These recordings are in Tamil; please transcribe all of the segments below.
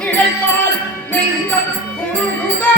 நினைத்தால் நெஞ்சம் குறுகுதே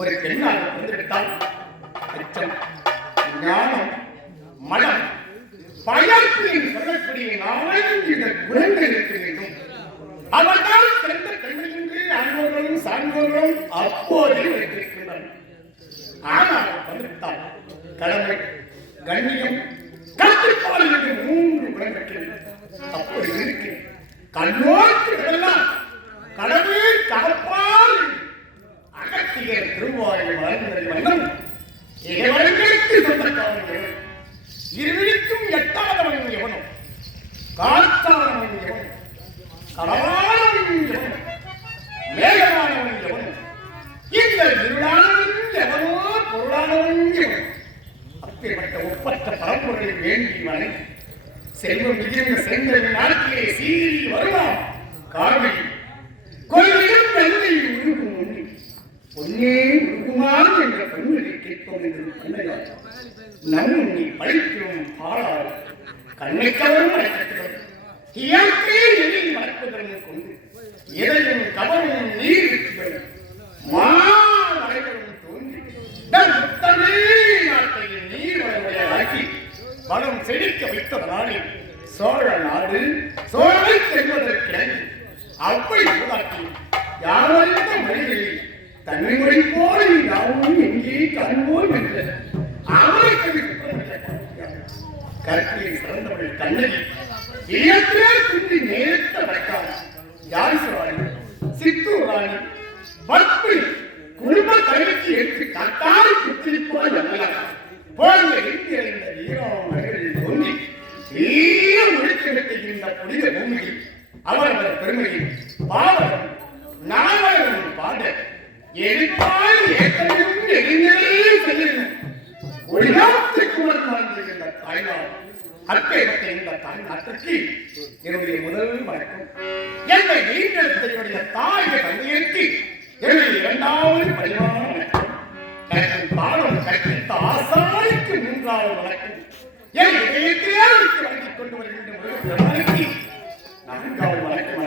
ஒரு பெண்ணாக வந்துவிட்டால் அச்சம், ஞானம், மனம், பயர்ப்பு என்று சொல்லக்கூடிய நான்கு குணங்கள் இருக்க வேண்டும். அவர்தான் சிறந்த பெண்கள் என்று ஆண்டோர்களும் சான்றோர்களும் அப்போதே வைத்திருக்கின்றனர். ஆனால் வந்துவிட்டால் கடமை, கண்ணியம், கட்டுப்பாடு என்று மூன்று குணங்கள் அப்படி இருக்கு. கண்ணோக்கு விடலாம் கடவுள் கலப்பால் அகத்தியர் திருவாயில் வளர்ந்த வண்ணம் இறைவர்களுக்கு சொந்தக்காரன் எவன், இருவிழிக்கும் எட்டாதவன் எவனும், காத்தானவன் எவன், களவானவன் எவன், மேகமானவன் எவன், இந்த இருளானவன் எவனோ பொருளானவன் எவன். அப்பேற்பட்ட ஒப்பற்ற பரம்பொருளில் வேண்டி வணங்கி செல்வம் மிகுந்த செங்கல் நாட்டிலே சீறி வருவான் காவிரி கொள்ளையும் வெள்ளை உருகும் ஒன்றி பொன்னே உருகுமாறு என்ற பெண்களை கேட்போம் என்று கண்ணையார் நன்னி பழிக்கும் பாடார் கண்ணைக்கவரும் அழைக்கட்டும் இயற்கை எதில் மறப்பதற்கு கொண்டு எதையும் கவரும் நீர் விட்டுகள் மாவரைகளும் தோன்றி நம் தமிழ் நாட்டையில் நீர் வளமுடையாக்கி பணம் செழிக்க வைத்ததனாலே சோழ நாடு சோழனை செல்வதற்கு அப்படி உருவாக்கி யாரறிந்த மொழிகளில் தன்னை மொழி போல யாவும் எங்கே காண்போம் என்ற அவரை கற்பில் சிறந்தவள் கண்ணகி இயற்றே குன்றி நேர்த்த வழக்கான யாரிசுராணி, சித்தூர் ராணி, பத்மி குடும்ப தலைக்கு எடுத்து கட்டாரி புத்திரிப்போல் போன்ற இந்தியறிந்த வீராமணிகளில் தோன்றி வீர ஒழிக்கெடுக்கின்ற புனித பூமியில் அவரவர் பெருமையில் பாவகம் நாவலும் பாட எரிப்பால் ஏற்கனவும் எரிஞரே செய்யணும் ஒழியாத்துக்கு உணர்ந்திருக்கின்ற தாய்நாள் அற்பேபத்தை இந்த தாய்நாட்டிற்கு என்னுடைய முதல் வணக்கம். என்னை நீண்டெடுத்தவருடைய தாயை தந்தையருக்கு என்னுடைய இரண்டாவது பரிமாண வணக்கம். எனக்கு பாடம் கற்பித்த ஆசாய்க்கு மூன்றாவது வணக்கம். என் இதயத்திலே வழங்கிக் கொண்டு வருகின்ற நான்காவது வணக்கம்.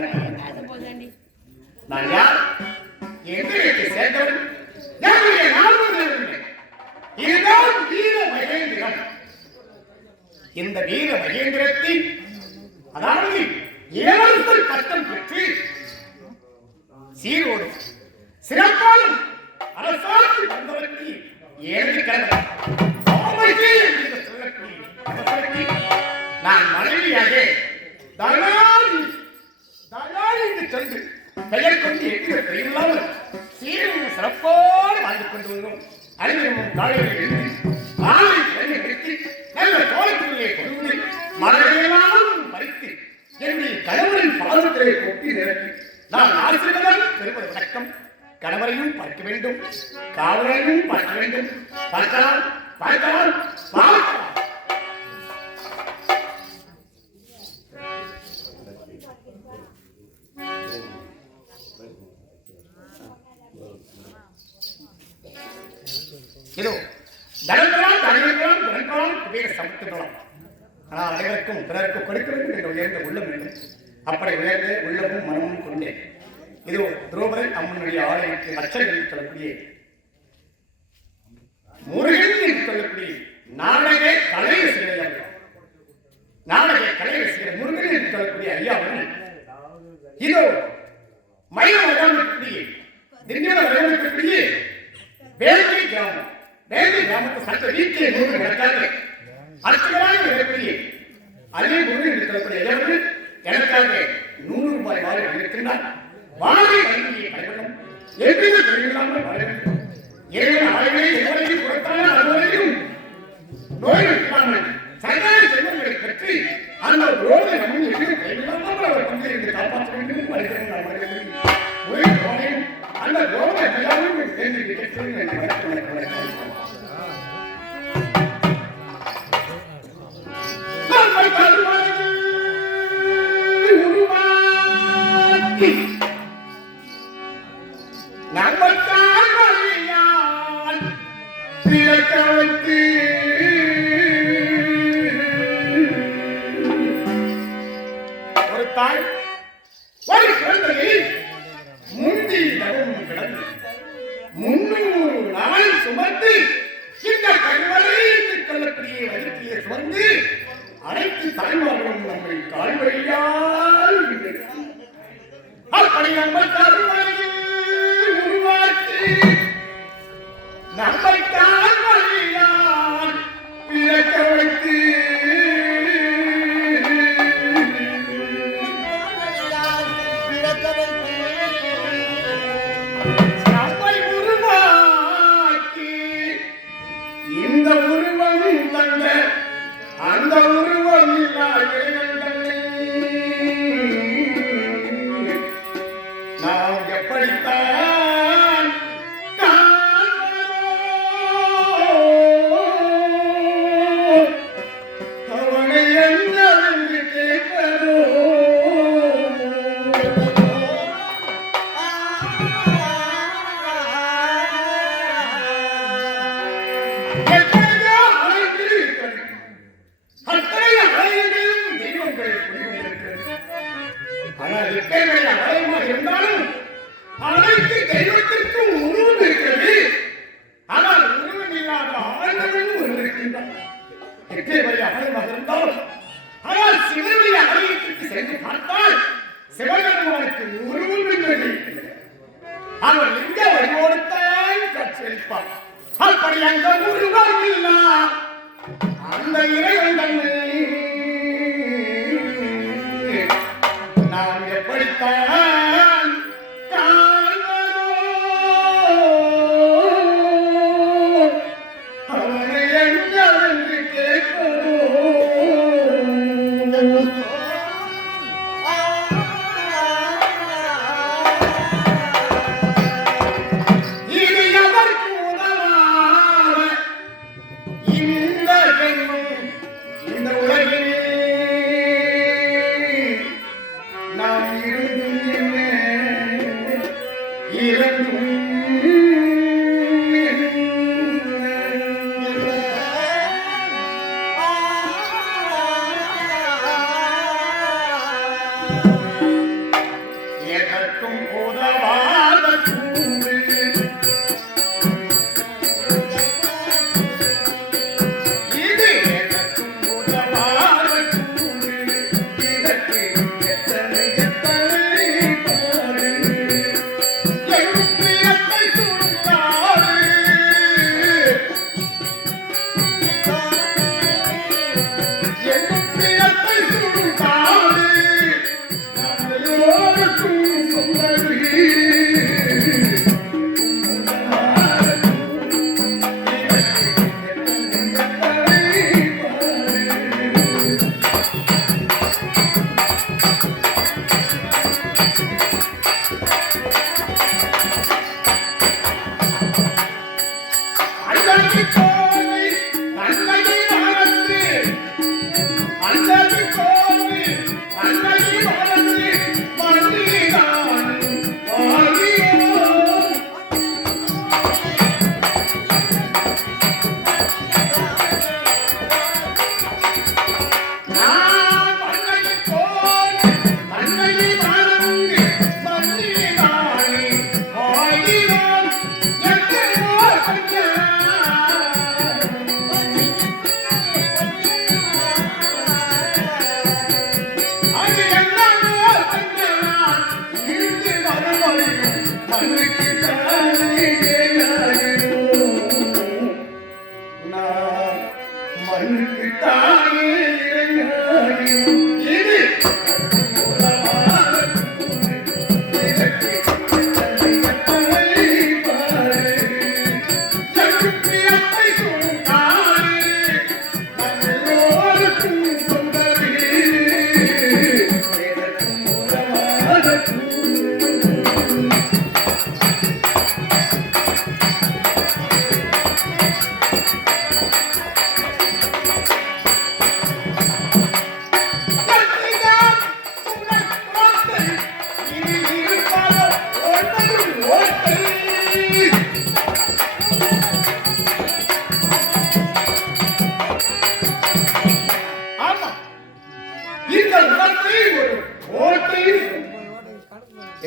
நான் யார்? எதிர்க்கு சேர்ந்தவன் என்னுடைய நான்கு. இதுதான் வீர மகேந்திரம். இந்த வீர மகேந்திரத்தில் அதாவது இளவரசர் பட்டம் பெற்று சீரோடும் சிறப்பாலும் அரசாட்சி வந்தவருக்கு ஏழு கடமை சொல்லக்கூடிய நான் மனைவியாக தயாரி என்று சொல்லி பெயர் கொண்டு எட்டு பெயரில்லாமல் சீரும் சிறப்போடு வாழ்ந்து கொண்டு வருகிறோம். அறிஞரும் காலையில் எழுதி ஆலை கிழமை பிடித்து நல்ல தோளத்திலே கொண்டு மலரையெல்லாம் பறித்து என்னுடைய கணவரின் பாதத்திலே கொட்டி நிரப்பி நான் ஆசீர்வாதம் பெறுவது வணக்கம். கணவரையும் பார்க்க வேண்டும், காவலையும் பார்க்க வேண்டும். பார்க்கலாம் பார்க்கலாம் பார்க்கலாம். இதோ தனங்களாம் தனியங்களாம் குணங்களாம் குபேர சமத்துக்கலாம். ஆனால் அனைவருக்கும் பிறருக்கு கொடுக்கிறது என்ற உயர்ந்த உள்ளம் வேண்டும். அப்படி உயர்ந்த உள்ளமும் மனமும் கொண்டேன். இதோ துரோபதி அம்மனுடைய ஆலயத்தை அச்சர்கள் சொல்லக்கூடிய முருகன் என்று சொல்லக்கூடிய நாடக கலை ரசிகர், நாடக கலை ரசிகர் முருகன் என்று சொல்லக்கூடிய ஐயாவுடன் இதோ மயில வராமக்கூடிய திண்டிவன வராமக்கூடிய வேலை கிராமம், வேலை கிராமத்தை சட்ட வீட்டிலே முருகன் நடக்காத அர்ச்சகராக வரக்கூடிய அதே முருகன் என்று சொல்லக்கூடிய ஐயாவுடன் எனக்காக 100 ரூபாய் வாரி இருக்கின்றார். வாழை வங்கியை பயன்படும் எவ்வித தொழிலாமல் வர வேண்டும். இறைவன் ஆளுநரை எவரையும் கொடுத்தாலும் அதுவரையும் நோய்கள் இல்லாமல் சர்க்கார செல்வங்களை பெற்று அந்த ரோடு நம்ம எதிரும் கைவிடாமல் அவர் பங்கிலிருந்து காப்பாற்ற வேண்டும். வருகிறேன் அந்த ரோட எல்லாரும் சேர்ந்து உருவாக்கி நம்மைத்தான் வழியால் பிறக்கவற்கு ஒரு தாய் ஒரு குழந்தையை முந்தி தவம் கிடந்து 300 சுமந்து இந்த கருவறை என்று சொல்லக்கூடிய வயிற்றிலே சுமந்து அனைத்து தாய்மார்களும் நம்மை கால் வழியால் அப்படி நம்ம கருவறையில் உருவாக்கி நம்மை கால் வழியால் பிறக்க வைத்து நம்மை உருவாக்கி இந்த உருவம் தந்த அந்த உருவம் இல்லா இறைவன் நாம் எப்படித்தான் அவனை என்று கேட்பதோ ஆனால் எத்தனை ஆலயமாக இருந்தாலும் அனைத்து தெய்வத்திற்கும் உருவம் இருக்கிறது. ஆனால் உருவம் இல்லாத ஆண்டவனும் ஒருவர் இருக்கின்றார். எத்தனை ஆலயமாக இருந்தாலும் ஆனால் சிவனுடைய ஆலயத்திற்கு சென்று பார்த்தால் சிவபெருமானுக்கு உருவம் என்பது இருக்கிறது. அவர் எங்க வழிபோடுத்தான் காட்சியளிப்பார். அப்படி அந்த உருவம் இல்லா அந்த இறைவன் தன்னை நாம் எப்படித்தான் காண்பதோ அவனை என்று கேட்பதோ இது எதற்கு உதவாத இந்த ஜென்மம் இந்த உலகிலே நாம் இருந்தும் என்ன இறந்தும் எதற்கும் உதவாத கூறு இது எதற்கும் உதவாத கூறு இதற்கு எத்தனை பாடு எழுப்பியத்தை சுடுகாடு எழுப்பியத்தை சுடுகாடு நம்மையோருக்கும் சொந்தது அஞ்சலி கோவை அன்னையை மறந்து அஞ்சலி கோவை அன்னையை மறந்து மண்ணிதான் வாழ்கிறோம். நாம் அன்னையை கோவை அன்னையை மறந்து மண்ணிதானே வாழ்கிறோம். எத்தனையோ அது எல்லாமே கண்டால் இருந்து வரவழையும் மண்ணுக்கு தானே நாம் மண்ணுக்கு தானே இறங்காயும் இது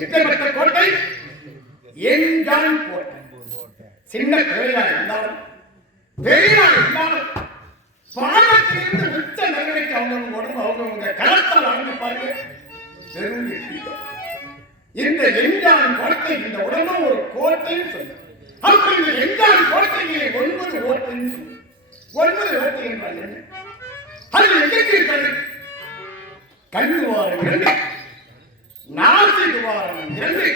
எப்பேற்பட்ட கோட்டை? என்ஜான் கோட்டை. சின்ன பிள்ளையா இருந்தாலும் பெரியா இருந்தாலும் பாவத்திலிருந்து உச்ச நிலைமைக்கு அவங்கவுங்க உடம்பு அவங்கவுங்க கலத்தால் அடைந்து பாருங்க. வெறும் இந்த எஞ்சான் கோட்டை இந்த உடம்பு ஒரு கோட்டைன்னு சொல்லு. அப்ப இந்த எஞ்சான் கோட்டையிலே 9 ஓட்டைன்னு சொல்லு. 9 ஓட்டை என்றால் என்ன? அதில் எதிர்க்கிறது கண் துவாரம் 2, நாசி துவாரம் 2,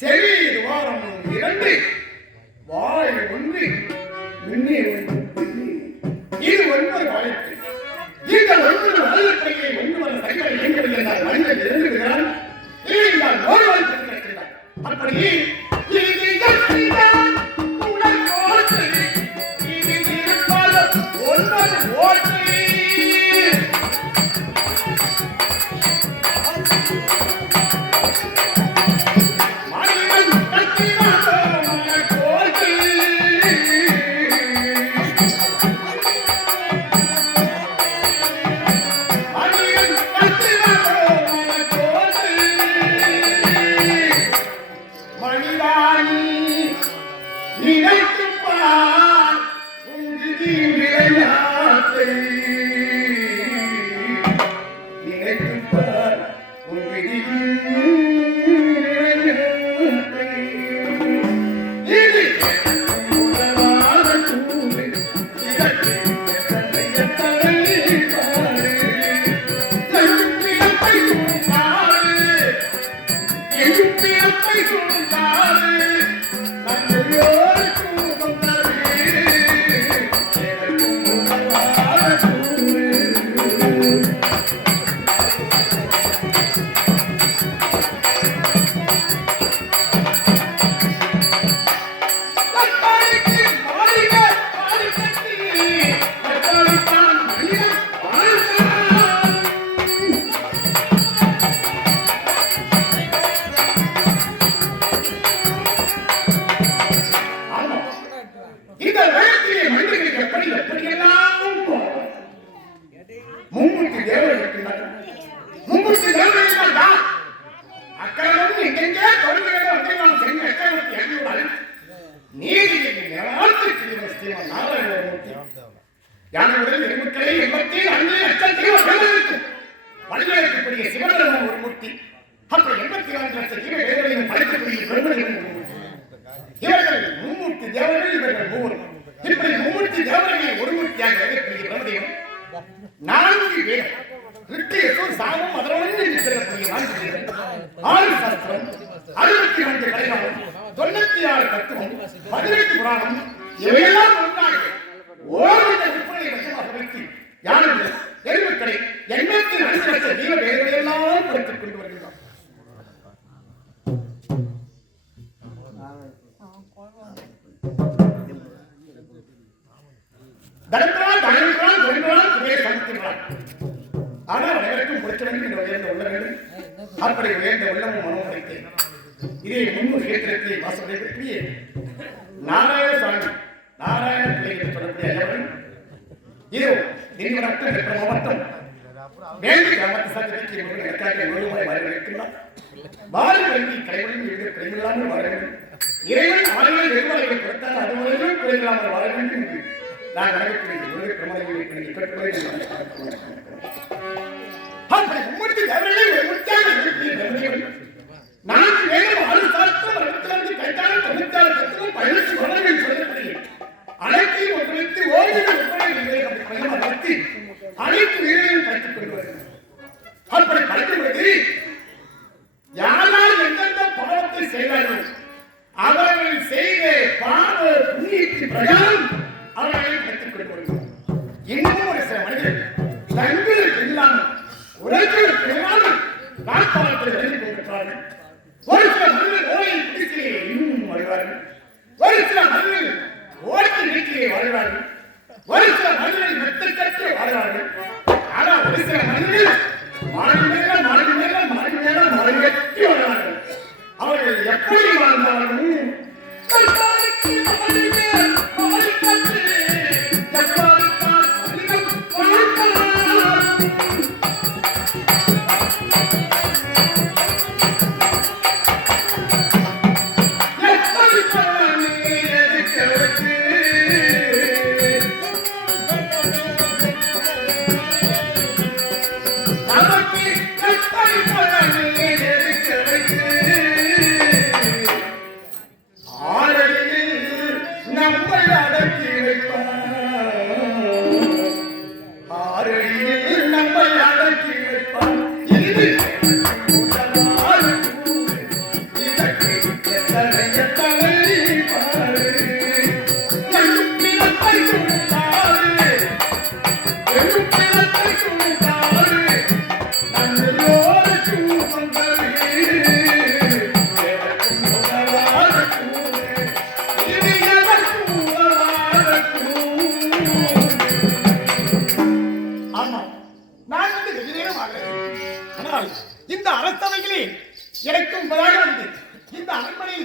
செவி துவாரம் 2, வாய் 1, மின்னே 1. இது 9 வாய்ப்பு. இந்த 9 வாய்ப்பையை 9 சைகளை இயங்குவது என்றால் மனிதன் இறங்குகிறான். இல்லை என்றால் நோய் வாய்ப்பு கிடைக்கிறான். அப்படி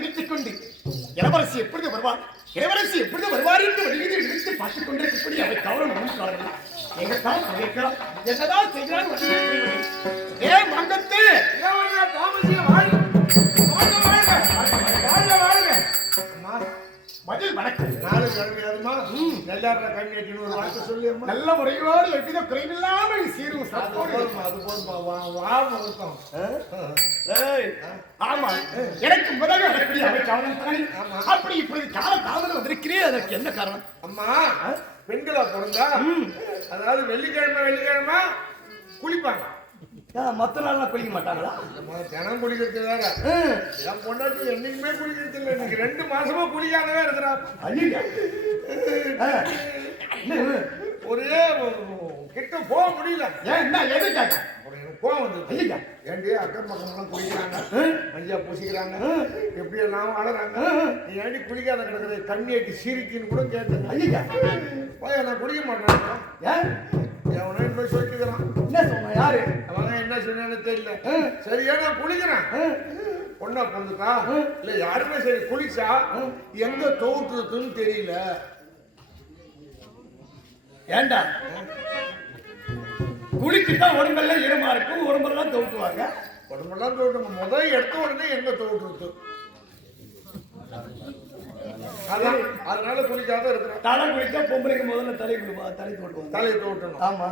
பிடித்துக் கொண்டு இளவரசி எப்பொழுது வருவார் இளவரசி எப்பொழுது வருவார் என்று வெளியே இழுத்து பார்த்துக் கொண்டிருக்கக்கூடிய அவை கவனம் எங்கத்தான் சொல்லியிருக்கலாம் என்னதான் செய்கிறார் ஏ மங்கத்து பதில் வணக்கம். நாலு கிழமையாதுமா எல்லாரும் கண்ணி எட்டின்னு ஒரு வார்த்தை சொல்லி நல்ல முறையோடு எவ்வித குறைவில்லாமல் சீரும் அது போதுமா வா முகூர்த்தம். ஆமா எனக்கு முதல்ல வரக்கூடிய அவை கவனம் தானே. அப்படி இப்படி கால தாமதம் வந்திருக்கிறேன் அதற்கு என்ன காரணம்? அம்மா பெண்களா பிறந்தா அதாவது வெள்ளிக்கிழமை குளிப்பாங்க. மத்த நாள்லாம் குளிக்க மாட்டாங்களா? தினம் குளிக்கிறது வேற. என் பொண்டாட்டி என்னைக்குமே குளிக்கிறது இல்லை. இன்னைக்கு 2 மாசமா குளிக்காதவே இருக்கிறா. ஒரே கிட்ட போக முடியல. என்ன எதுக்காக கோவம் வந்து ஏண்டி அக்கம் பக்கம்லாம் குளிக்கிறாங்க, மஞ்சா பூசிக்கிறாங்க, எப்படி எல்லாம் வாழறாங்க, நீ ஏண்டி குளிக்காத கிடக்குற தண்ணி ஏட்டி சிரிக்கின்னு கூட கேட்டேன். ஐயா போய் நான் குளிக்க மாட்டேன் எவனே போய் சொல்லிக்கிறான். என்ன சொன்ன யாரு அவன் என்ன சொன்னு தெரியல. சரியா நான் குளிக்கிறேன் பொண்ணா பொண்ணுக்கா இல்ல யாருமே சரி குளிச்சா எங்க தோற்றுறதுன்னு தெரியல. ஏண்டா குளிச்சுட்டா உடம்பெல்லாம் ஈரமா இருக்கும், உடம்பெல்லாம் தோட்டுவாங்க. உடம்பெல்லாம் தோட்டுங்க முதல் எடுத்த உடனே எங்க தோற்றுறது. அதான் அதனால குளிக்காத இருக்கிறேன். தலை குளிச்சா பொம்பளைக்கு முதல்ல தலை தோட்டுவாங்க. தலையை தோட்டணும். ஆமா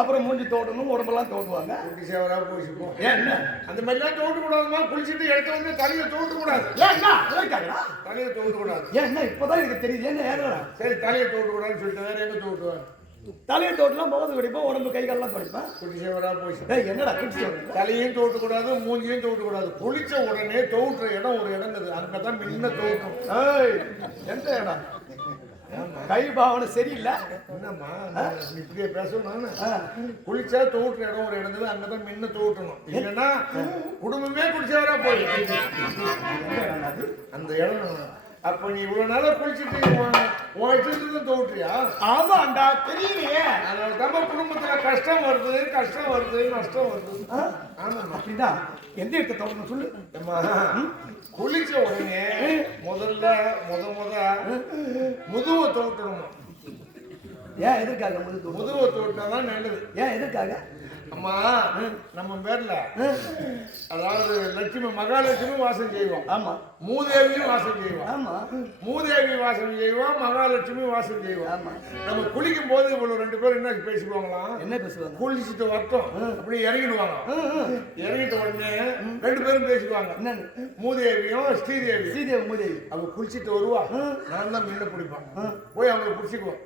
அப்புறம் மூஞ்சி தோட்டணும், உடம்பெல்லாம் தோட்டுவாங்க. சேவரா பூசிப்போம். ஏன் அந்த மாதிரிலாம் தோட்ட கூடாதுமா. குளிச்சுட்டு எடுத்த உடனே தலையை தோட்ட கூடாது. ஏன்னா தலையை தோட்ட கூடாது. ஏன்னா இப்பதான் எனக்கு தெரியுது. என்ன ஏறா சரி தலையை தோட்ட கூடாதுன்னு சொல்லிட்டு வேற எங்க தோட்டுவேன்? தலையை தோட்டலாம் முகத்து கடிப்போம், உடம்பு கை காலெல்லாம் படிப்பேன். குட்டி சேவரா பூசி என்னடா குடிச்சு தலையும் தோட்டக்கூடாது, மூஞ்சியும் தோட்டக்கூடாது. குளிச்ச உடனே தோட்டுற இடம் ஒரு இடம் இருக்குது. அங்கதான் முன்ன தோட்டும். எந்த இடம்? கை பாவனை சரியில்லை. என்னம்மா இப்படியே பேசணும். குளிச்சா தோட்டுற இடம் ஒரு இடத்துல அங்கதான் முன்ன தோட்டணும். இல்லைன்னா குடும்பமே குளிச்சவரா போயிடும் அந்த இடம். அப்ப நீ இவ்வளவு நாளா குளிச்சுட்டு தோற்றுறியா? ஆமாண்டா தெரியலையே. அதனால நம்ம குடும்பத்துல கஷ்டம் வருது, நஷ்டம் வருது. ஆமா அப்படின்னா எந்த இடத்த தோட்டணும் சொல்லு. குளிச்ச உடனே முதல்ல முதுவை தோட்டணும். ஏன் எதற்காக முதுவை தோட்டினாதான் நல்லது. ஏன் எதற்காக? அம்மா நம்ம பேர்ல அதாவது லட்சுமி மகாலட்சுமி வாசம் செய்வோம். ஆமா மூதேவியும் வாசம் செய்வோம். ஆமா மூதேவி வாசம் செய்வோம், மகாலட்சுமி வாசம் செய்வோம். ஆமா நம்ம குளிக்கும் போது இவ்வளவு 2 பேரும் என்ன பேசிக்குவாங்களாம்? என்ன பேசுவாங்க? குளிச்சுட்டு வரட்டும் அப்படி இறங்கிடுவாங்க. இறங்கிட்ட உடனே 2 பேரும் பேசிக்குவாங்க. மூதேவியும் ஸ்ரீதேவி. மூதேவி அவங்க குளிச்சுட்டு வருவா, நான் தான் முன்ன பிடிப்பான், போய் அவங்களை பிடிச்சிக்குவோம்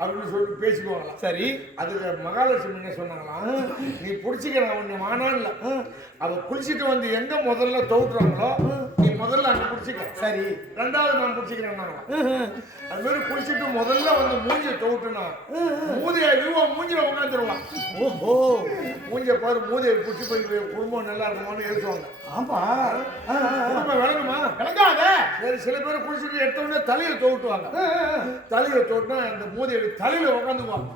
அப்படின்னு சொல்லிட்டு பேசிக்குவாங்களாம். சரி அதுக்கு மகாலட்சுமி என்ன சொன்னாங்களாம்? நீ பிடிச்சிக்கலாம் ஒண்ணு மானான்ல. அவ குளிச்சுட்டு வந்து எங்க முதல்ல தோட்டுறாங்களோ நீ முதல்ல அங்க பிடிச்சிக்க. சரி ரெண்டாவது நான் பிடிச்சிக்கிறேன். அது மாதிரி குளிச்சுட்டு முதல்ல வந்து மூஞ்சிய தோட்டுனா மூதேவி மூஞ்சில உட்காந்துருவான். ஓஹோ மூஞ்சிய பாரு, மூதேவி பிடிச்சி போய் குடும்பம் நல்லா இருக்குமான்னு எழுதுவாங்க. ஆமா குடும்பம் விளங்குமா? விளங்காத. சரி சில பேர் குளிச்சுட்டு எடுத்த உடனே தலையில தோட்டுவாங்க. தலையில தோட்டினா அந்த மூதேவி தலையில உட்காந்துக்குவாங்க.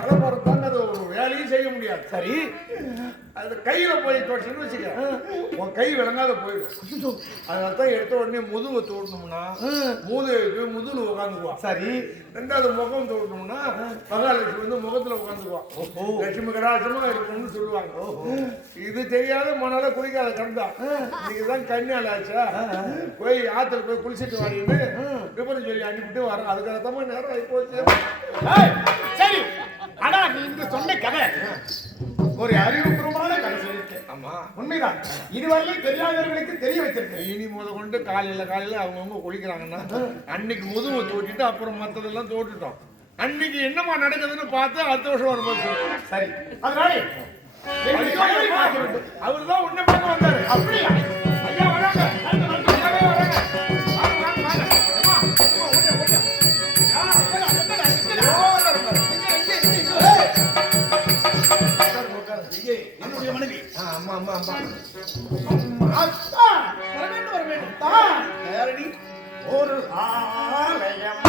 தலை போறதாங்க அது ஒரு வேலையும் செய்ய முடியாது. சரி அது கையில போய் தோட்டணும்னு வச்சுக்க, உன் கை விளங்காத போயிடும். அதனால்தான் எடுத்த உடனே முதுவை தோட்டணும்னா மூதேவி முதுகுல உட்காந்துக்குவான். சரி ரெண்டாவது முகம் தோட்டணும்னா மகாலட்சுமி வந்து முகத்துல உட்காந்துக்குவான். லட்சுமி கடாட்சமா இருக்கணும்னு சொல்லுவாங்க. இது தெரியாத மனால குளிக்காத கண்டா இதுதான் கன்னியால் ஆச்சா போய் ஆத்துல போய் குளிச்சுட்டு வாடின்னு விபரம் சொல்லி அனுப்பிட்டு வரேன். அதுக்காக தான் நேரம் ஆகி போச்சு. சரி ஆனா நீ இந்த சொன்ன கதை ஒரு அறிவுபூர்வமான கதை சொல்லியிருக்கேன். ஆமா உண்மைதான். இதுவரையிலும் தெரியாதவர்களுக்கு தெரிய வச்சிருக்கேன். இனி கொண்டு காலையில அவங்கவுங்க குளிக்கிறாங்கன்னா அன்னைக்கு முதுவை தோட்டிட்டு அப்புறம் மற்றதெல்லாம் தோட்டுட்டோம். அன்னைக்கு என்னமா நடக்குதுன்னு பார்த்து அடுத்த வருஷம் வரும்போது சரி. அதனால அவர் தான் உன்னை பார்க்க வந்தாரு. அப்படியா? ஐயா வராங்க. என்னுடைய மனைவி. ஆமா ஆமா ஆமா அத்தா வர வேண்டும் தான். யாரடி? ஒரு ஆலயம்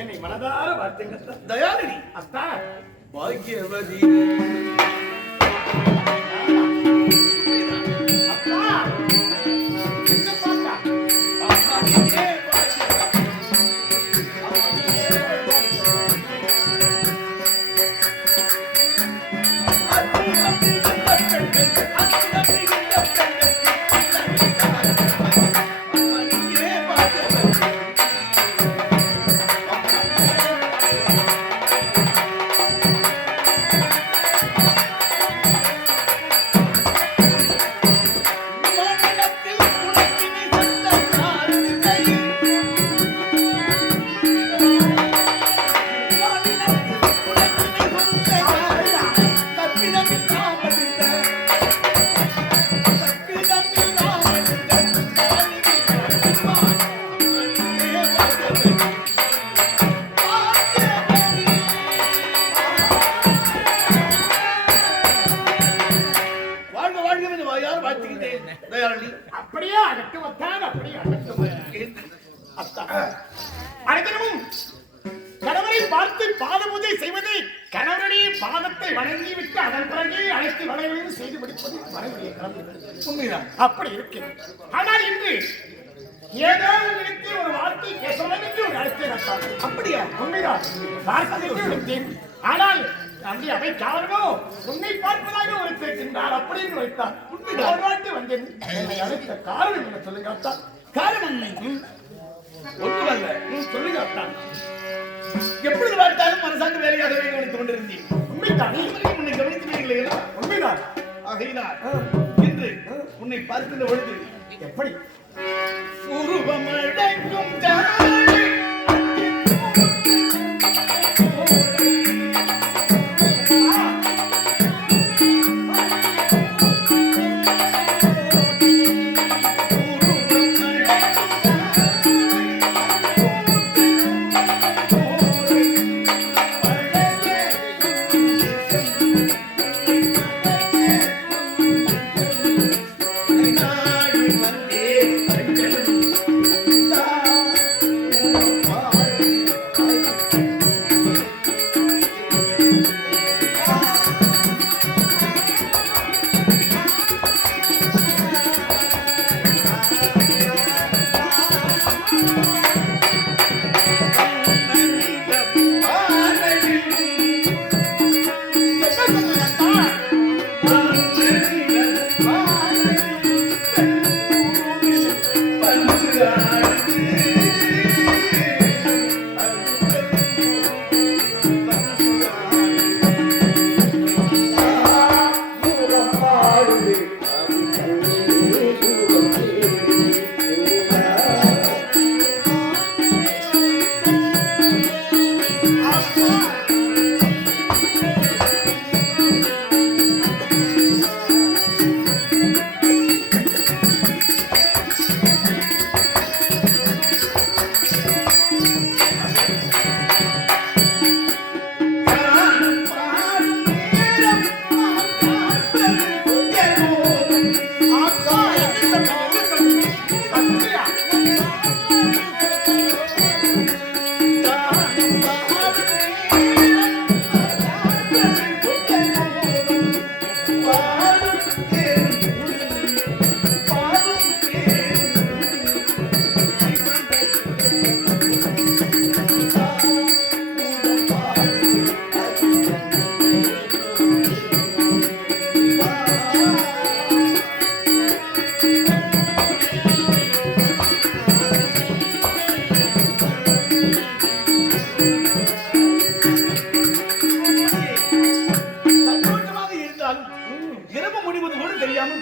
என்னை மனதார வாழ்த்துங்க தயாரிணி அத்தா. பாக்கியவதி அத்தா எங்க பாத்தா? அப்படியே அடக்கு வத்தான், அப்படியே அடக்கு அத்தா. அனைத்தினமும் கணவரை பார்த்து பாத பூஜை செய்வது, கணவனுடைய பாதத்தை வணங்கிவிட்டு அதன் பிறகு அழைத்து வளைவையும் செய்து முடிப்பது மனைவிய கடமை. உண்மைதான். அப்படி இருக்கு. ஆனால் இன்று ஏதோ உங்களுக்கு ஒரு வார்த்தை பேசலாம் என்று ஒரு அழைத்தேன். அப்படியா? உண்மைதான். பார்ப்பதற்கு வைத்தேன். ஆனால் அங்கே அவை காரணமோ உன்னை பார்ப்பதாக ஒரு கேட்கின்றார் அப்படின்னு வைத்தார். ஒரு வாட்டி வந்தேன். என்னை அழைத்த காரணம் என்ன சொல்லுங்க அத்தா? காரணம் ஒன்றுமல்ல. சொல்லுங்க அத்தா. எப்பொழுது பார்த்தாலும் அரசாங்க வேலையாகவே கவனித்துக் கொண்டிருந்தேன். உண்மைதான். உன்னை கவனிக்கிறீர்களா? உண்மைதான். ஆகையினால் இன்று உன்னை பார்க்கின்ற பொழுது எப்படி உருவமடைக்கும்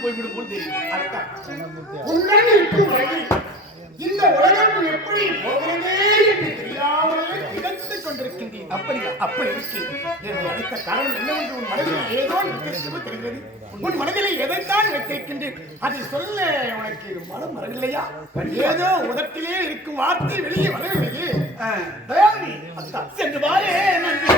போய்விடும் போல் தெரியும். அக்கா, உன்னுடன் இருக்கும் வரையில் இந்த உலகம் எப்படி போகிறதே என்று தெரியாமலே திகழ்த்துக் கொண்டிருக்கின்றேன். அப்படியா? அப்படி இருக்கேன். என்னை அழைத்த காரணம் என்னவென்று உன் மனதில் ஏதோ நினைத்திருக்கிறது தெரிகிறது. உன் மனதிலே எதைத்தான் வைத்திருக்கின்றேன் அதை சொல்ல உனக்கு மனம் வரவில்லையா? ஏதோ உதட்டிலே இருக்கும் வார்த்தை வெளியே வரவில்லையே. தயாரி அக்கா, சென்று வாரே நன்றி.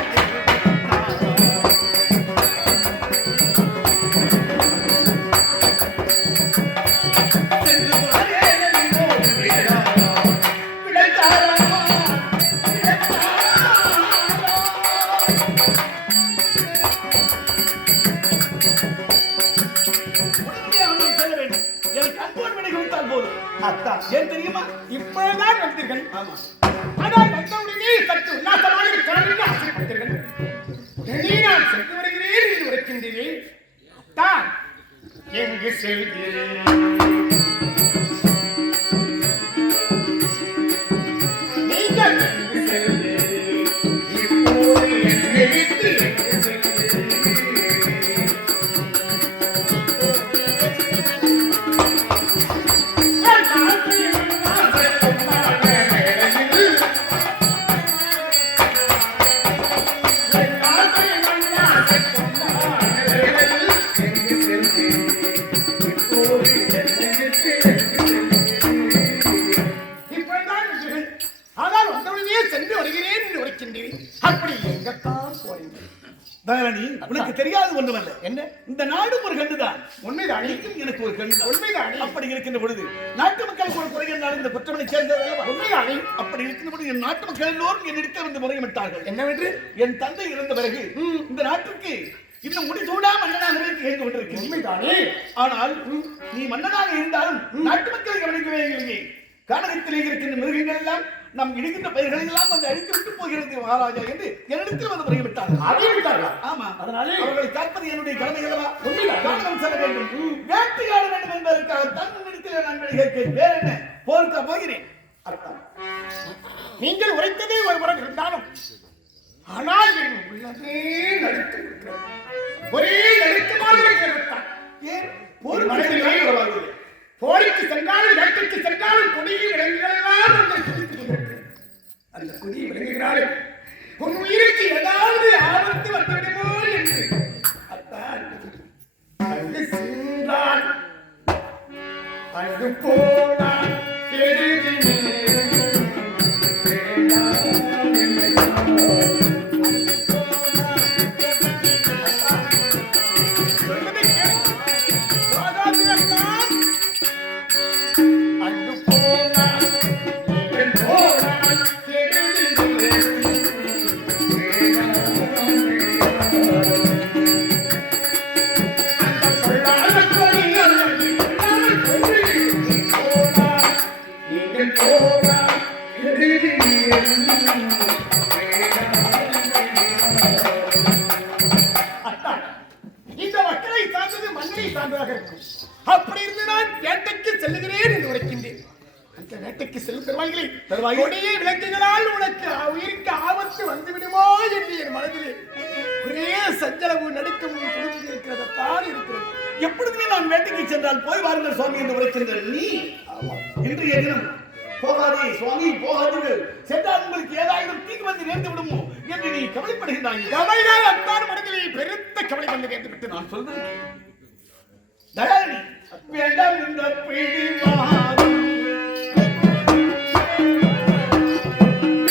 அக்கா, ஏன் தெரியுமா? இப்பதான் வந்தீர்கள். ஆமா. ஆனால் வந்தவுடனே சற்று உல்லாசமான காரணம் ஆசைப்பட்டீர்கள். உடனே நான் சென்று வருகிறேன் என்று உரைக்கின்றேன். தான் எங்கு செல்கிறேன்? நீங்கள் எங்கு செல்கிறேன்? இப்போது என்னை விட்டு எங்கு செல்கிறேன்? தயாரணி, உனக்கு தெரியாது ஒன்றுமல்ல. என்ன? இந்த நாடும் ஒரு கண்டுதான். உண்மைதானே? நீயும் எனக்கு ஒரு கண்டு. உண்மைதானே? அப்படி இருக்கின்ற பொழுது நாட்டு மக்களுக்கு ஒரு குறை என்றால் இந்த குற்றமனை சேர்ந்ததல்லவா? உண்மைதானே? அப்படி இருக்கின்ற பொழுது என் நாட்டு மக்கள் எல்லோரும் என்னிடத்தில் வந்து முறையிட்டார்கள். என்னவென்று? என் தந்தை இறந்த பிறகு இந்த நாட்டுக்கு இன்னும் முடிசூடா மன்னனாக கேட்டு கொண்டிருக்கிறேன். உண்மைதானே? ஆனால் நீ மன்னனாக இருந்தாலும் நாட்டு மக்களை கவனிக்கவே இல்லையே. கானகத்திலே இருக்கின்ற மிருகங்கள் எல்லாம் நம் இடுகின்ற பயிர்களை எல்லாம் வந்து அழித்து விட்டு போகிறது மகாராஜா என்று என்னிடத்தில் வந்து முறையிட்டார்கள். அறிவித்தார்களா? ஆமா. அதனாலே அவர்களை காப்பது என்னுடைய கடமை அல்லவா? உண்மைதான். காரணம் செல்ல வேண்டும், வேட்டையாட வேண்டும் என்பதற்காக தன்னிடத்தில் நான் கேட்கிறேன். வேற என்ன? போருக்கா போகிறேன். அர்த்தம். நீங்கள் உரைத்ததே ஒரு முறை இருந்தாலும் ஆனால் என் உள்ளதே நடுத்து இருக்கிறது. ஒரே நடுக்கமாக இருக்கிறது. ஏன் ஒரு மனதிலே பரவாயில்லை. போருக்கு சென்றாலும் வேட்டைக்கு சென்றாலும் கொடிய விலங்குகளெல்லாம் வந்து குதித்துக் கொண்டிருக்கிறது. அந்த கொடிய விலங்குகளாலும் உன் உயிருக்கு ஏதாவது ஆபத்து வந்துவிடுமோ என்று அத்தான் அங்கு சென்றான், அங்கு போனான், அப்படி இருந்து நான் வேட்டைக்கு செல்லுகிறேன் என்று உரைக்கின்றேன். அந்த வேட்டைக்கு செல்லும் பெருவாய்களை கொடிய விலங்குகளால் உனக்கு உயிருக்கு ஆபத்து வந்துவிடுமோ என்று என் மனதிலே ஒரே சஞ்சலவு நடுக்கம் குழுந்து இருக்கிறதான் இருக்கிறது. எப்பொழுதுமே நான் வேட்டைக்கு சென்றால் போய் வாருங்கள் சுவாமி என்று உரைக்கின்ற நீ இன்றைய தினம் போகாதே சுவாமி போகாதீர்கள், சென்றால் உங்களுக்கு ஏதாவது தீங்கு வந்து நேர்ந்து விடுமோ என்று நீ கவலைப்படுகின்றாய். கவலைதான் அத்தான் மனதிலே பெருத்த கவலை வந்து நேர்ந்து விட்டு நான் சொல்றேன் தயாரி வேண்டாம் என்ற பிடிவாதம்,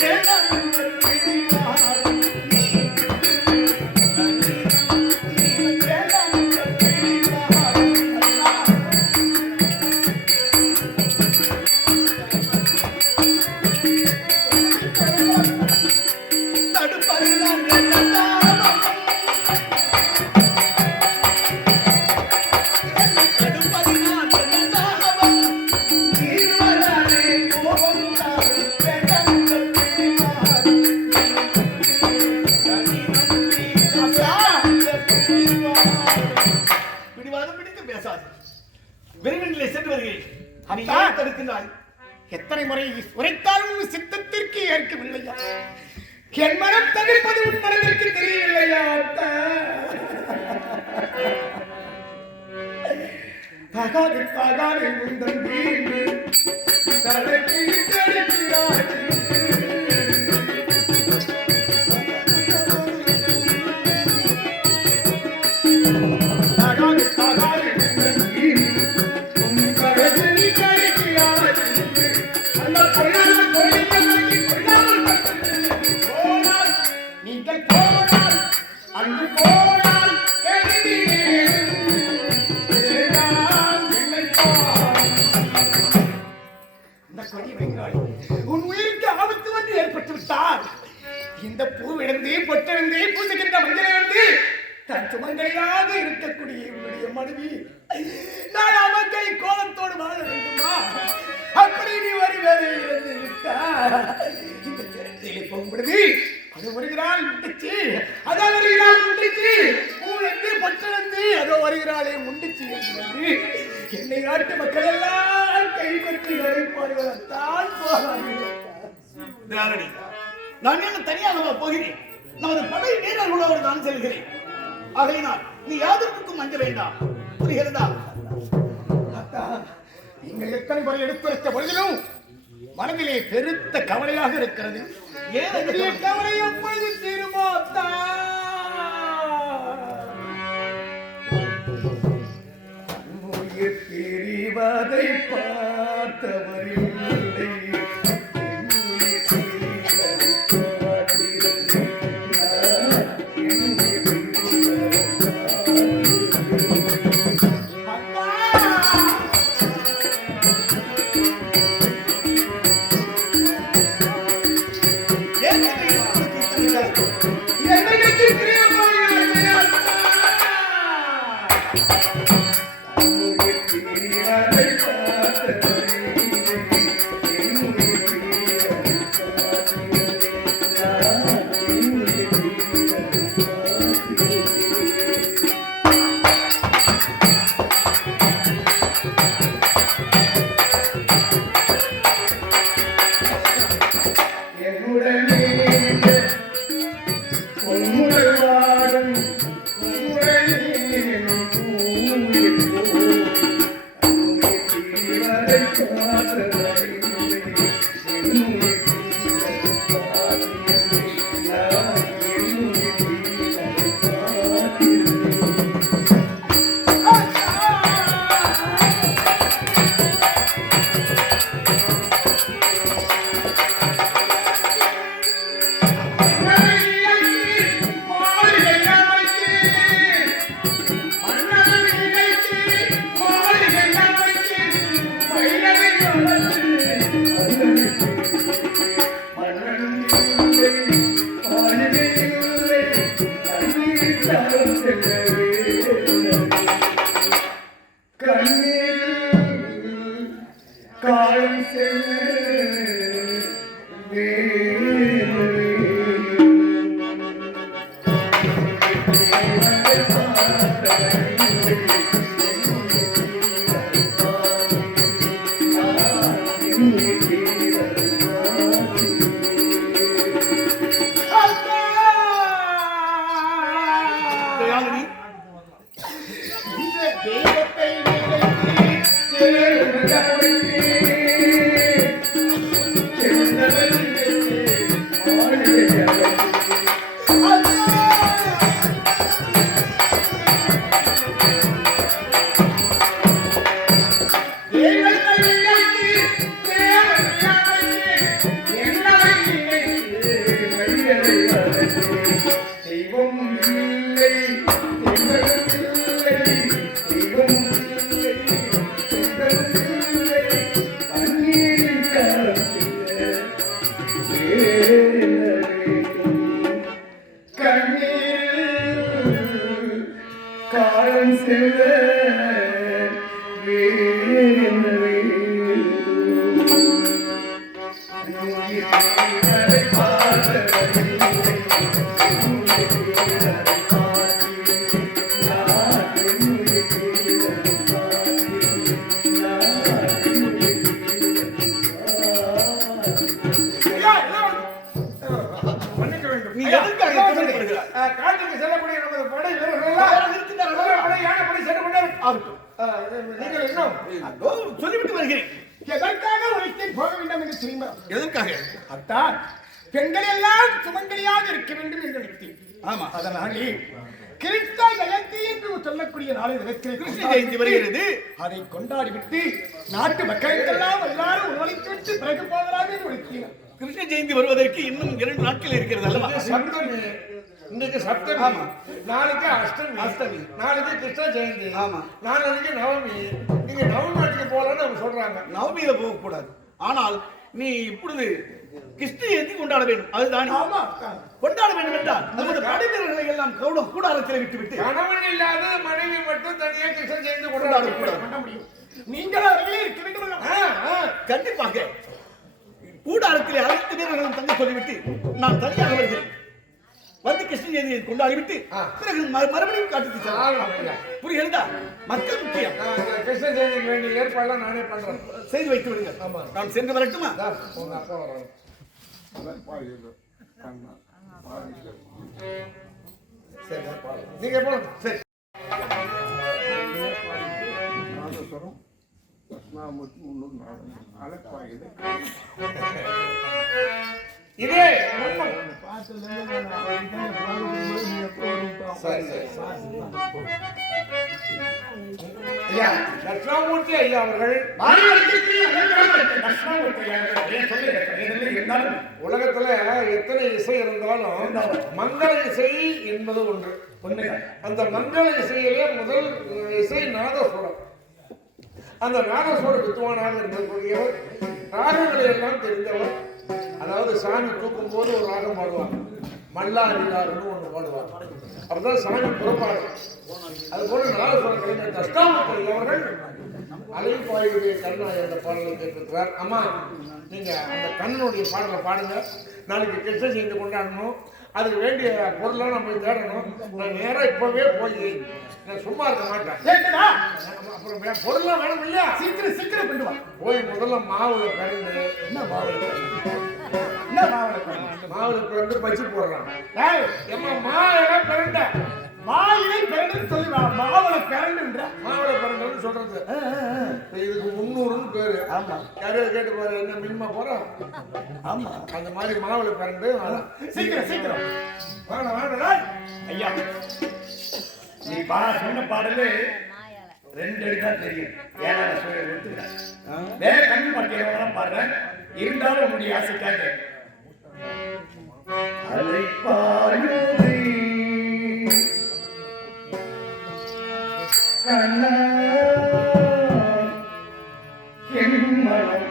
வேண்டாம் என்ற பிடிவாதம், வேண்டாம் என்ற பிடிவாதம். தடுப்பறிதான் எத்தனை முறை உரைத்தாலும் சித்தத்திற்கு ஏற்கவில்லையா? என் மனம் தவிர்ப்பது உன் மனதிற்கு தெரியவில்லையா? தகாது உந்தன் வீடு தடக்கி தடுக்கிறாய் உன் உயிருக்கு ஆபத்து வந்து ஏற்பட்டு விட்டார். இந்த பூவிழந்து பொட்டெழுந்து பூசுகின்ற மஞ்சளிலிருந்து தன் சுமங்கலியாக இருக்கக்கூடிய இவருடைய மனைவி நான் அவங்கை கோலத்தோடு வாழ வேண்டுமா? அப்படி நீ வருவதை இருந்து விட்டார். இந்த திறத்திலே போகும்பொழுது அது வருகிறாள் முண்டிச்சு, அதோ வருகிறாள் முண்டிச்சு, பூவிழந்து பொட்டெழுந்து அதோ வருகிறாளே முண்டிச்சு என்று என்னை நாட்டு மக்கள் எல்லாம் கை கொட்டி நடைபாடுவதான் போகிறார்கள். நான் என்ன தனியாக போகிறேன், நமது படை வீரர்களோடு நான் செல்கிறேன். ஆகையினால் நீ யாதற்கும் அஞ்ச வேண்டாம், புரிகிறதா? அத்தா, நீங்கள் எத்தனை முறை எடுத்துரைத்த பொழுதிலும் மனதிலே பெருத்த கவலையாக இருக்கிறது. ஏன் கவலை எப்பொழுது தீருமோ அத்தா? பிரிவதை பார்த்தவரில்லை நீ எதற்காக கவலைப்படுகிறாய்? காட்டுக்கு செல்லக்கூடிய நமது படை வீரர்கள் எல்லாம் யானைப்படை சென்று கொண்டே நீங்கள் இன்னும் அதோ சொல்லிவிட்டு வருகிறேன். எதற்காக உலகத்தில் போக வேண்டும் என்று தெரியுமா? எதற்காக? அத்தான் பெண்கள் எல்லாம் சுமங்கலியாக இருக்க வேண்டும் என்று நினைத்தேன். ஆமா, அதனாலே கிருஷ்ண ஜெயந்தி என்று சொல்லக்கூடிய நாளை கிருஷ்ண ஜெயந்தி வருகிறது. அதை கொண்டாடிவிட்டு நாட்டு மக்களுக்கெல்லாம் எல்லாரும் உணவளித்து விட்டு பிறகு போகலாம் என்று நினைத்தேன். கிருஷ்ண ஜெயந்தி வருவதற்கு இன்னும் 2 நாட்கள் இருக்கிறது அல்லவா? சப்தமி, இன்னைக்கு சப்தமி, ஆமா. நாளைக்கு அஷ்டமி, நாளைக்கு கிருஷ்ண ஜெயந்தி, ஆமா. நாளைக்கு நவமி. நீங்க நவநாட்டுக்கு போகலான்னு அவங்க சொல்றாங்க. நவமியில போக கூடாது. ஆனால் நீ இப்பொழுது கிருஷ்ண ஜெயந்தி கொண்டாட வேண்டும். அதுதான் ஆமா, கொண்டாட வேண்டும் என்றால் நமது படை வீரர்களை எல்லாம் கூடாரத்தில் விட்டுவிட்டு கணவன் இல்லாத மனைவி மட்டும் தனியா கிருஷ்ண ஜெயந்தி கொண்டாட கொண்டாட கூடாது. பண்ண முடியும். நீங்கள் அவர்களே இருக்க வேண்டும் அல்லவா? கண்டிப்பாக கூடாரத்திலே அனைத்து வீரர்களும் தங்க சொல்லிவிட்டு நான் தனியாக வருகிறேன். வந்து கிருஷ்ண ஜெயந்தியை கொண்டாடிவிட்டு பிறகு மறுபடியும் காட்டுக்கு செல்லலாம். புரிகிறதா? மக்கள் முக்கியம். கிருஷ்ண ஜெயந்திக்கு வேண்டிய ஏற்பாடுலாம் நானே பண்றேன். செய்து வைத்து விடுங்கள். ஆமா. நான் சென்று வரட்டுமா? உங்க அப்பா வராங்க. நீங்க போங்க. சரி. இதே ஐயா தட்சிணாமூர்த்தி ஐயா அவர்கள் உலகத்துல எத்தனை இசை இருந்தாலும் மங்கள இசை என்பது ஒன்று. அந்த மங்கள இசையிலே முதல் இசை நாதஸ்வரம். அந்த நாதஸ்வர வித்வானாக இருக்கக்கூடியவர், ராகங்களை எல்லாம் தெரிந்தவர். அதாவது சாமி தூக்கும் போது ஒரு ராகம் பாடுவார், மல்லாடினார்னு ஒன்று பாடுவார். அப்பதான் சாமி புறப்பாடு. அது போல நாதஸ்வர கலைஞர் தட்சிணாமூர்த்தி அவர்கள் அலைப்பாயுடைய கண்ணா என்ற பாடலை கேட்டிருக்கிறார். அம்மா, நீங்க அந்த கண்ணனுடைய பாடலை பாடுங்க. நாளைக்கு கிருஷ்ண ஜெயந்தி கொண்டாடணும். அதுக்கு வேண்டிய பொருளெல்லாம் நம்ம போய் தேடணும். நான் நேரம் இப்பவே போய் நான் சும்மா இருக்க மாட்டேன். அப்புறம் பொருள்லாம் வேணும் இல்லையா? சீக்கிரம் சீக்கிரம் கொண்டு வா. போய் முதல்ல மாவுல பிறந்து என்ன மாவுல மாவுல பிறந்து பச்சி போடுறான். ஏமா மாவெல்லாம் பிறண்ட மாயிலை பிறண்டு சொல்லி மாவுல பிறண்டுன்ற மாவுல பிறண்டுன்னு சொல்றது. இதுக்கு 300ன்னு பேரு. ஆமா, யாரையும் கேட்டு பாரு, என்ன மின்மா போறோம். ஆமா, அந்த மாதிரி மாவுல பிறண்டு சீக்கிரம் சீக்கிரம் வாங்க வாங்க. ஐயா, நீ சொன்ன பாடலு 2 அடி தான் தெரியும். ஏழாவது சூழல் எடுத்துக்கிறேன். வேற கண்ணு பட்டியலாம் பாடுறேன். இருந்தாலும் உன்னுடைய ஆசைக்காக அழைப்பாயுதை கண்ணா என் மனம்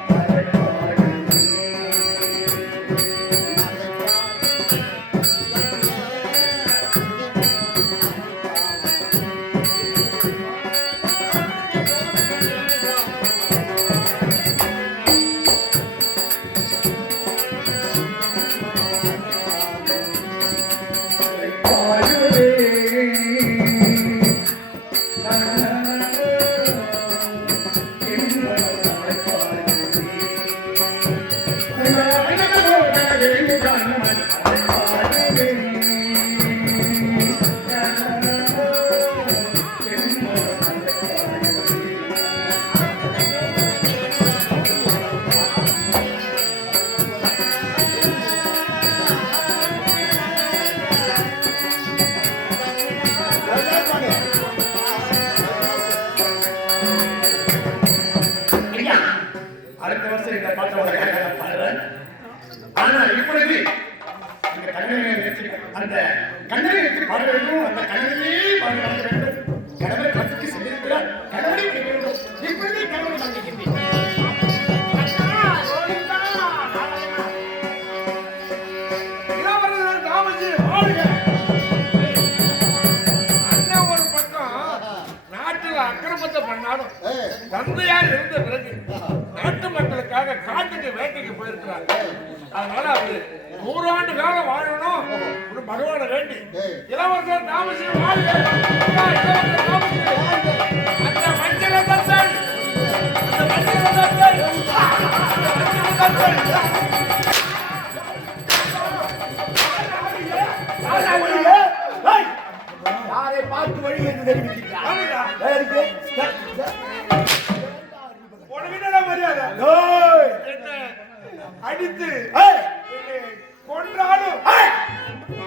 அடுத்த வருஷம் இந்த பாட்டை பாடுறேன். ஆனா இப்பொழுது அந்த கண்ணனை எடுத்து பாட வேண்டும். அந்த கண்ணனையே பாட வேண்டும். கடவுளை பற்றி சென்றிருக்கிறார். கடவுளை கேட்க வேண்டும். இப்பொழுதே கடவுளை வாங்கிக்கின்றேன். தாமசி வாழ்க. அண்ணன் ஒரு பக்கம் நாட்டில் அக்கிரமத்தை பண்ணாலும் தந்தையார் இருந்த பிறகு நாட்டு மக்களுக்காக காட்டுக்கு வேட்டைக்கு போயிருக்கிறாங்க. அதனால அவரு 100 ஆண்டு காலம் வாழணும் பகவானை வேண்டி. இளவரசர் தாமசி வாழ்க. இளவரசர் தாமசி அந்த மஞ்சள் தத்தல், அந்த மஞ்சள் தத்தல், அந்த மஞ்சள் தத்தல். யாரை பார்த்து வழி என்று தெரிவிக்கிறார். அடித்து ஏய், என்னை கொன்றாலும் ஏய்,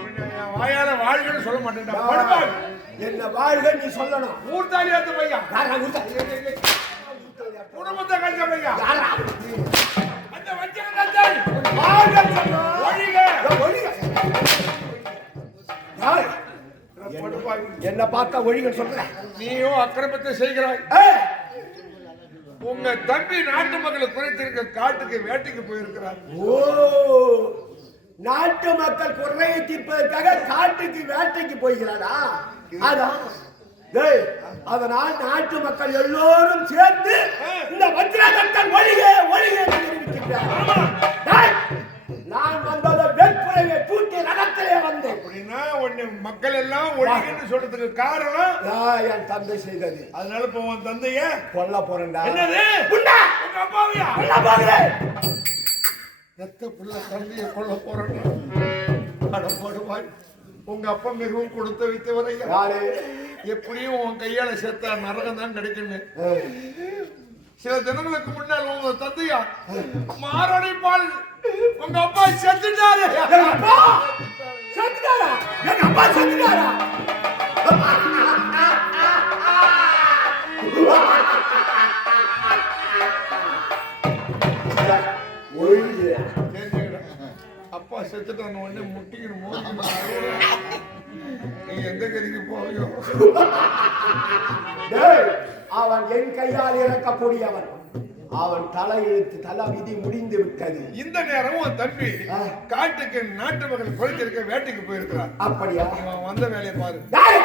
உன்னை என் வாயால வாழ்கன்னு சொல்ல மாட்டேன்டா. படுப்பாவி. என்ன வாழ்க நீ சொல்லணும். ஊர்த்தாலியாத்து பையன், யாரா ஊத்தா? குடும்பத்தை கழிச்ச பையன், யாரா? அந்த வஞ்சகன் தந்தை. வாழ்க சொல்லணும். ஒழிக. ஒழிக. ஏய், படுப்பாவி. என்ன பார்த்தா ஒழிகன்னு சொல்ற? நீயும் அக்கிரமத்தை செய்கிறாய். ஏய், உங்க தம்பி நாட்டு மக்களை குறைத்திருக்க காட்டுக்கு வேட்டைக்கு போயிருக்கிறார். ஓ, நாட்டு மக்கள் குறையை தீர்ப்பதற்காக காட்டுக்கு வேட்டைக்கு போகிறாரா? அதான். டேய், அதனால் நாட்டு மக்கள் எல்லோரும் சேர்ந்து இந்த வஜ்ரதத்தன் ஒழிக ஒழிக என்று தெரிவிக்கின்றார். டேய், நான் வந்ததை வெட்புறையை பூட்டி ரகத்திலே வந்தேன். அப்படின்னா உன்னை மக்கள் எல்லாம் ஒழிகன்னு சொல்றதுக்கு காரணம் நான் என் தந்தை செய்தது. அதனால இப்ப உன் தந்தைய கொல்ல போறேன்டா. என்னது? புண்டா, உங்க அப்பாவியா? கொல்ல போகிறேன். எத்த புள்ள தந்தைய கொல்ல போறேன்னு அடப்படுவாய். உங்க அப்பா மிகவும் கொடுத்து வைத்தவரையா. யாரு? எப்படியும் உன் கையால சேர்த்தா நரகம் தான் கிடைக்குன்னு சில தினங்களுக்கு முன்னால் உங்க தந்தையா மாரடைப்பால் உங்க அப்பா செத்துட்டாரு. எங்க அப்பா செத்துட்டாரா? எங்க அப்பா செத்துட்டாரா? ஒழிஞ்சு. தெரிஞ்சுக்கிட. அப்பா செத்துட்டான உடனே முட்டிக்கிட்டு மோதி நீ எந்த கதிக்கு போவியோ? டேய், அவன் என் கையால் இறக்கக்கூடியவன். அவன் தலையெழுத்து தலை விதி முடிந்து விட்டது. இந்த நேரம் உன் தம்பி காட்டுக்கு நாட்டு மக்கள் குறைத்திருக்க வேட்டைக்கு போயிருக்கிறார். அப்படியா? இவன் வந்த வேலையை பாரு. டேய்,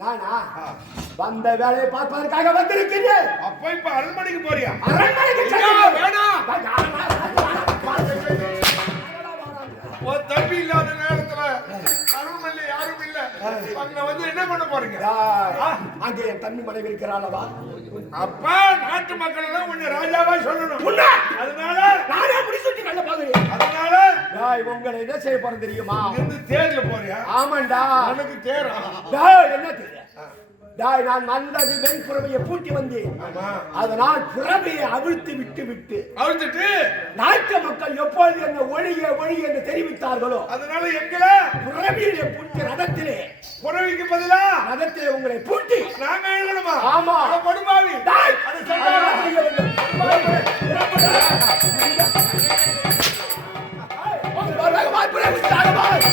நானா வந்த வேலையை பார்ப்பதற்காக வந்திருக்கிறேன். அப்ப இப்ப அரண்மனைக்கு போறியா? அரண்மனைக்கு ஐயா, செல்லுங்கள். வேணாம். வேணாம். உன் தம்பி இல்லாத நேரத்துல அரண்மனையில யாரும் இல்ல. அங்க வந்து என்ன பண்ண போறீங்க? அங்கே என் தம்பி மனைவி இருக்கிறாளவா? அப்ப நாட்டு மக்கள் எல்லாம் கொஞ்சம் ராஜாவா சொல்லணும். உன்னை அதனால நானே அப்படி சுற்றி கள்ள பாக்குறேன். அதனால டேய், உங்களை என்ன செய்ய போறேன் தெரியுமா? இருந்து தேர்ல போறியா? ஆமாண்டா. உனக்கு தேரா? டேய், என்ன தெரியும்? டேய், நான் வந்தது வெண்புறவையை பூட்டி வந்தேன். ஆமா. அதனால் புறவையை அவிழ்த்து விட்டு அழுத்துட்டு நாட்டு மக்கள் எப்பொழுது என்ன ஒழிய ஒழிய என்று தெரிவித்தார்களோ அதனால எங்களை புறவியிலே பூட்டி ரதத்திலே புறவிக்கு பதிலா ரதத்திலே உங்களை பூட்டி நாங்க எழுதணுமா? ஆமா. அட படுபாவி. டேய், அது அதை சட்டமா? நான் செய்ய வேண்டும். புறப்படு. உங்கள் வருவாய் புறவிட்டார்கள்.